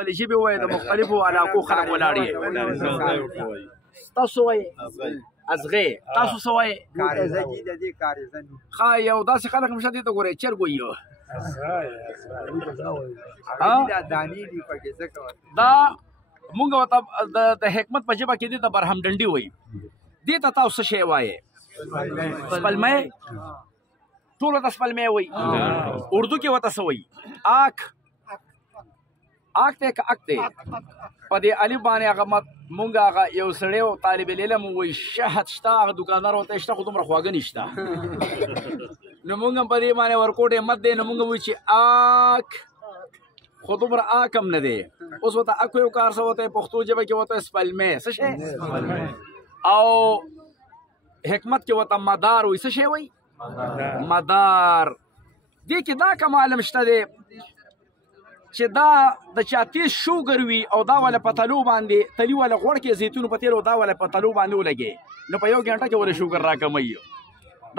خپلې ژبې ووایي د مختلفو علاقو خلک ولاړ یې تاسو وایي ازغې تاسو څه وایي ښه یو داسې خلک هم شته دې ته ګورئ چرګ وایي دا مونږ ورته د حکمت په ژبه کې دې ته برهم ډنډي وایي دې ته تاسو څه شی وایې سپلمۍ ټول ورته سپلمۍ وایي اردو کې ورته څه وایي آک دی که اک دی په دې الف باندې هغه مونږ هغه یو سړی و طالب العلم وایي شهد شته هغه دوکاندار ورته شته خو دومره خواږه نشته نو مونږ هم په دې باندې ورکوټ مت دی نو مونږ وایو چې آک خو دومره آک هم نه دی اوس ورته اک یو کار څه ورته پښتو ژبه کې ورته سپلمۍ څه شی او حکمت کې ورته مدار وایي څه شی وایي مدار دې کې دا کمال هم شته دی چې دا د چا تیز شوګر وي او دا ولا په تلو باندې تلی ولا غوړ کې زیتون په تیل او دا ولا په تلو باندې ولګي نو په یو غنټه کې ولا شوګر راکموي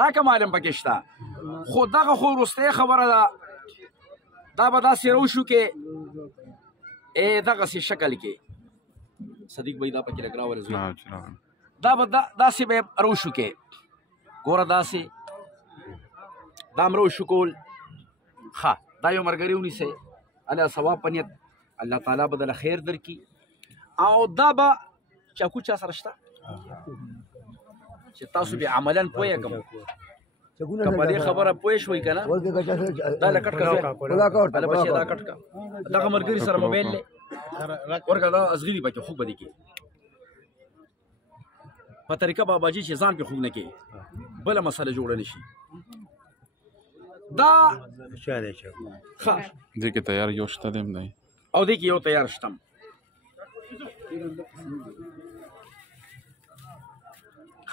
دا کمال هم پکې شته خو دغه خو وروستۍ خبره ده دا به داسې روشو کې دغسې شکل کې صدیق بھائی دا پکې لګ راورځوي دا به داسې به روشو کې ګوره داسې دا هم روشو کول ښه دا یو ملګري ونیسئ الله ثواب په نیت الله تعالی به دله خیر درکړي او دا به چاکو چا سره شته چې تاسو بیا عملا پوه کړم که په دې خبره پوه شوئ که نه دا له کټ کا بچې دا کټ کا دغه ملګري سره موبایل دی ورکه دا ازغلي پکې خوږ به دې کې په طریقه باباجي چې ځان پې خوږ نه کوي بله مسله جوړه نه شي دا ښه دې کې تیار یو شته دی هم دی او دې کې یو تیار شتم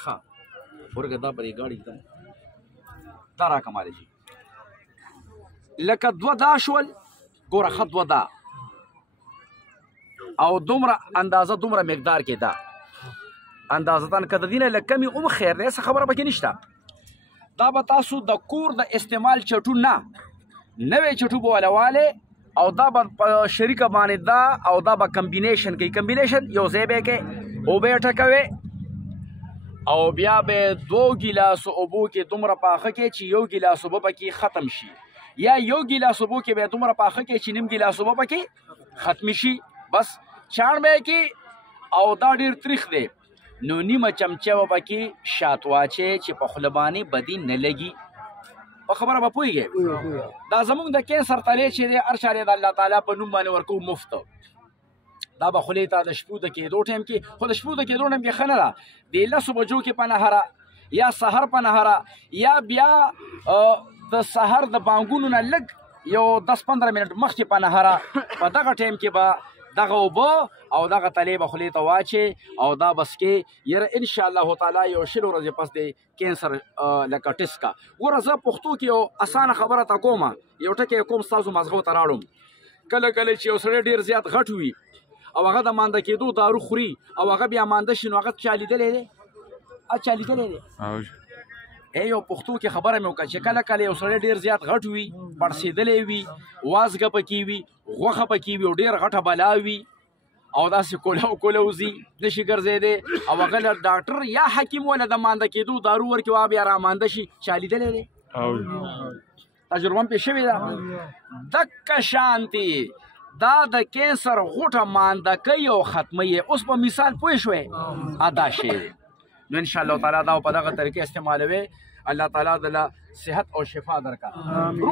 ښه ورګه دا پرې ګاډي ده دا راکماله جي لکه دوه دا شول ګوره ښه دوه دا او دومره اندازه دومره مقدار کې ده اندازتاً که د دې نه لږ کمې هم خیر دی څه خبره پکې نشته دا به تاسو د کور د استعمال چټو نه نوی چټو به ولواله او دا به په شریکه باندې دا او دا به کمبینیشن کوي کمبینیشن یو ځای به کې اوبه یې ټکوي او بیا به 2 ګیلاسو اوبو کې دومره پاخه کې چې یو ګیلاس اوبه پکې ختم شي یا یو ګیلاس اوبو کې به دومره پاخه کې چې نیم ګیلاس اوبه پکې ختم شي بس چاڼ به کې او دا ډېر تریخ دی نو نیمه چمچه به پکې شات واچې چې په خوله باندې بدي نه لګي په خبره به پوهېږې دا زموږ د کینسر تلی چې دی هر چا دی د الله تعالی په نوم باندې ورکوو مفت دا به خولې ته د شپو د کېدو ټایم کې خو د شپو د کېدو ټایم کې ښه نه ده د 10 بجو کې په نهره یا سحر په نهره یا بیا د سحر د بانګونو نه لږ یو 10-15 منټ مخکې په نهره په دغه ټایم کې به دغه اوبه او دغه تلی به خولې ته واچې او دا بس کې یاره انشاءالله تعالی یو 20 ورځې پس د کینسر لکه ټسټ کا ګوره زه پښتو کې یو اسانه خبره ته کوم یو ټکی کوم ستاسو مزغو ته راوړم کله کله چې یو سړی ډېر زیات غټ وي او هغه د مانده کېدو دارو خوري او هغه بیا مانده شي نو هغه چا لیدلی دی یو پښتو کې خبره مې وکړه چې کله کله یو سړی ډېر زیات غټ وي پړسېدلی وي وازګه پکې وي غوښه پکې وي او ډېر غټه بلا وي او داسې کولوځي نشي ګرځېدی او هغه له ډاکټر یا حکیم وله د مانده کېدو دارو ورکړي او بیا رامانده شي چا لیدلی دی تجربه هم پې شوې ده دکه شانتې دا د کینسر غوټه مانده کوي او ختموي اوس په مثال پوه شوې دا شی دی نو انشاءالله تعالی دا په دغه طریقې استعمالوي الله تعالی دله صحت او شفا درکړه